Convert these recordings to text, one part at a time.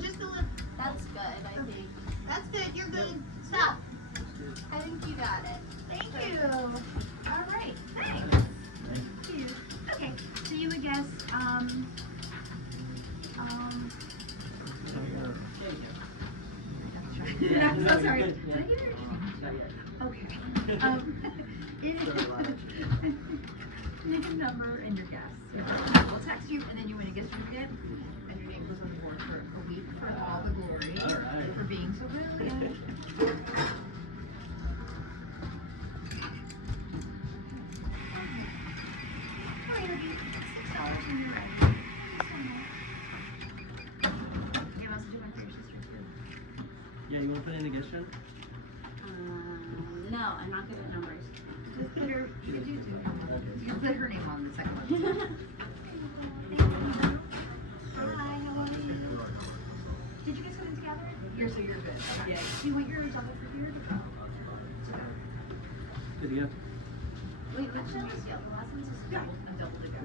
just a little. That's good, I think. That's good. You're good. Stop. I think you got it. Thank you. All right. Thanks. Thank you. Okay. So you would guess. I'm so sorry. Did I give you a Okay. Name a number and your guess. We'll text you, and then you win a gift certificate, and your name goes on the board for a week for all the glory for being so brilliant. Okay, it'll be $6 when you're ready. Thank you so much. You also do my creation certificate. Yeah, you want to put in a guest room? No, I'm not good at numbers. Just put her, you could do two. You can put her name on the second one. Hi, how are you? Did you guys put it together? You're good. Yeah. Do you want your double for here? Good to go. Wait, which one is the other? The last one's just double, a double to go.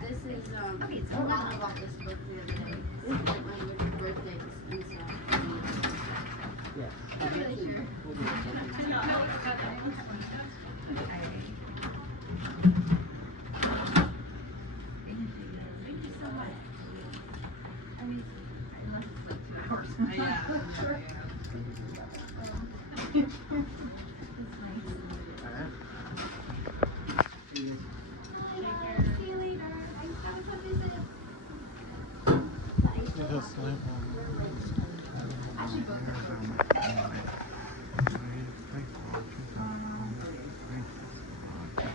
This is, Okay, so I bought this book the other day. This is like my birthday and stuff. Yeah. I'm really sure. Thank you so much. I mean, unless it's like 2 hours. Yeah. It's nice. See you later. Have a good visit. Bye. Actually, both are